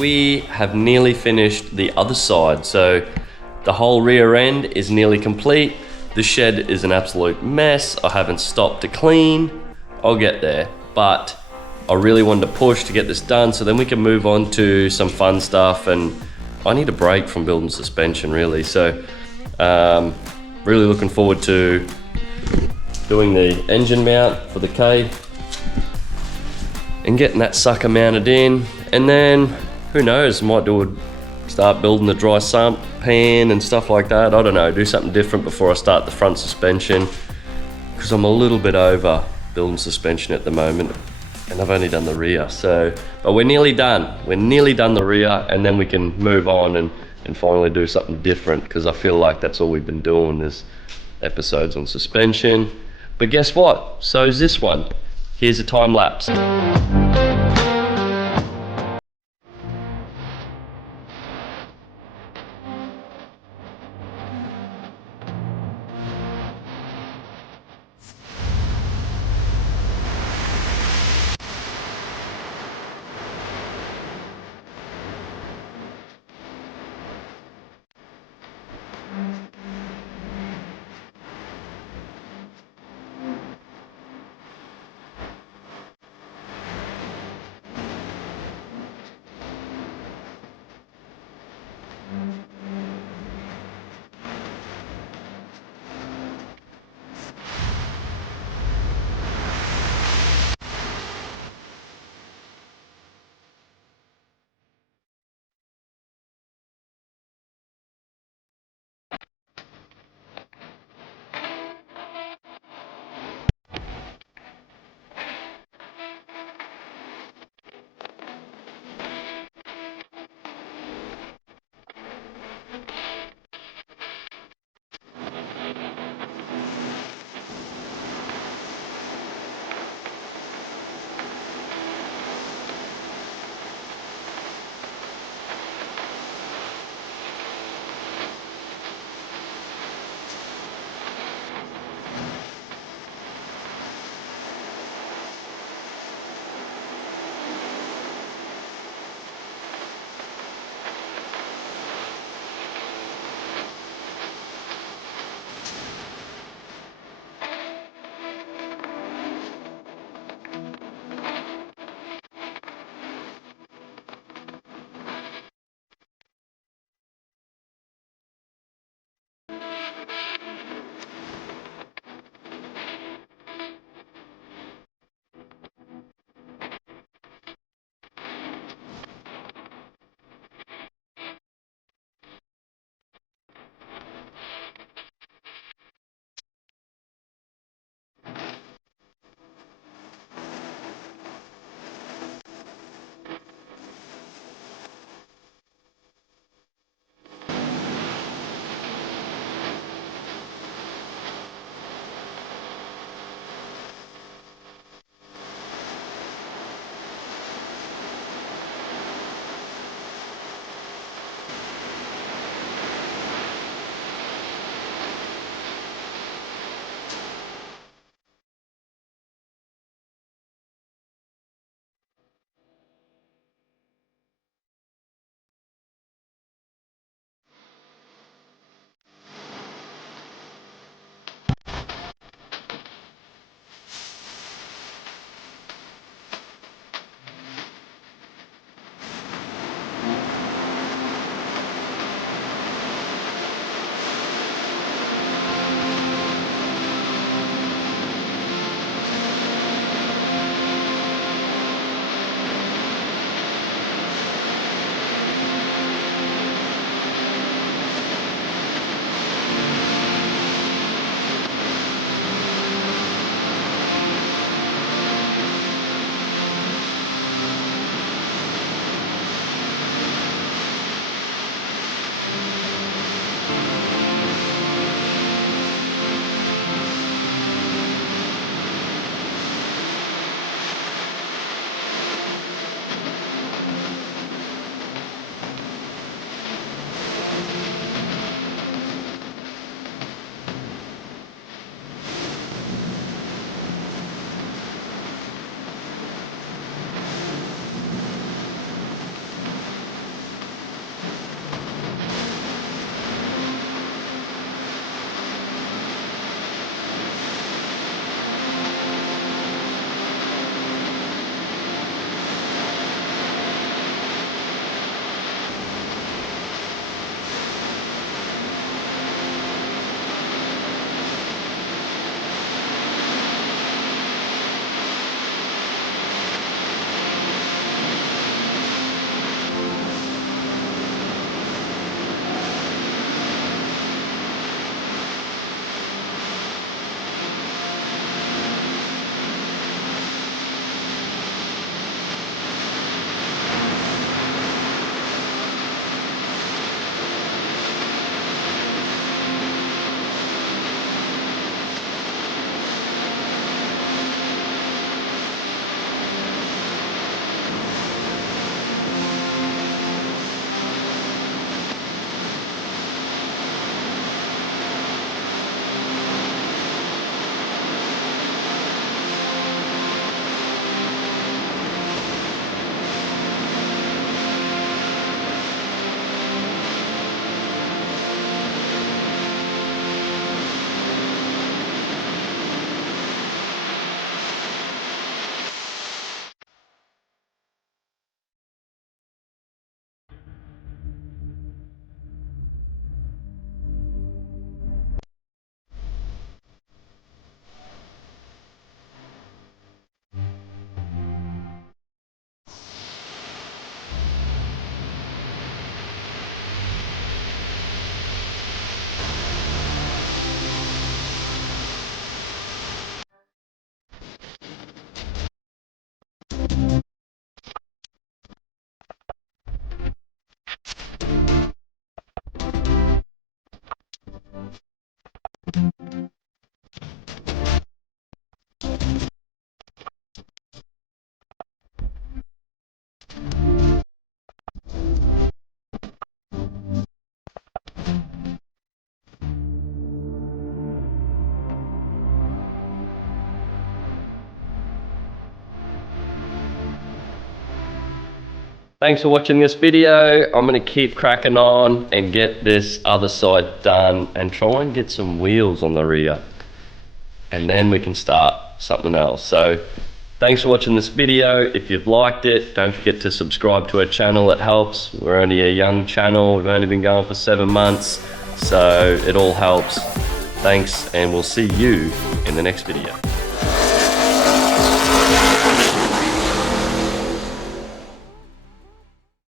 we have nearly finished the other side. So the whole rear end is nearly complete. The shed is an absolute mess. I haven't stopped to clean. I'll get there, but I really wanted to push to get this done so then we can move on to some fun stuff, and I need a break from building suspension really. So really looking forward to doing the engine mount for the K and getting that sucker mounted in, and then who knows, might start building the dry sump pan and stuff like that. I don't know, do something different before I start the front suspension, because I'm a little bit over building suspension at the moment and I've only done the rear. So, but we're nearly done. We're nearly done the rear, and then we can move on and finally do something different, because I feel like that's all we've been doing is episodes on suspension. But guess what? So is this one. Here's a time lapse. Thanks for watching this video. I'm gonna keep cracking on and get this other side done and try and get some wheels on the rear. And then we can start something else. So thanks for watching this video. If you've liked it, don't forget to subscribe to our channel. It helps. We're only a young channel. We've only been going for 7 months. So it all helps. Thanks, and we'll see you in the next video.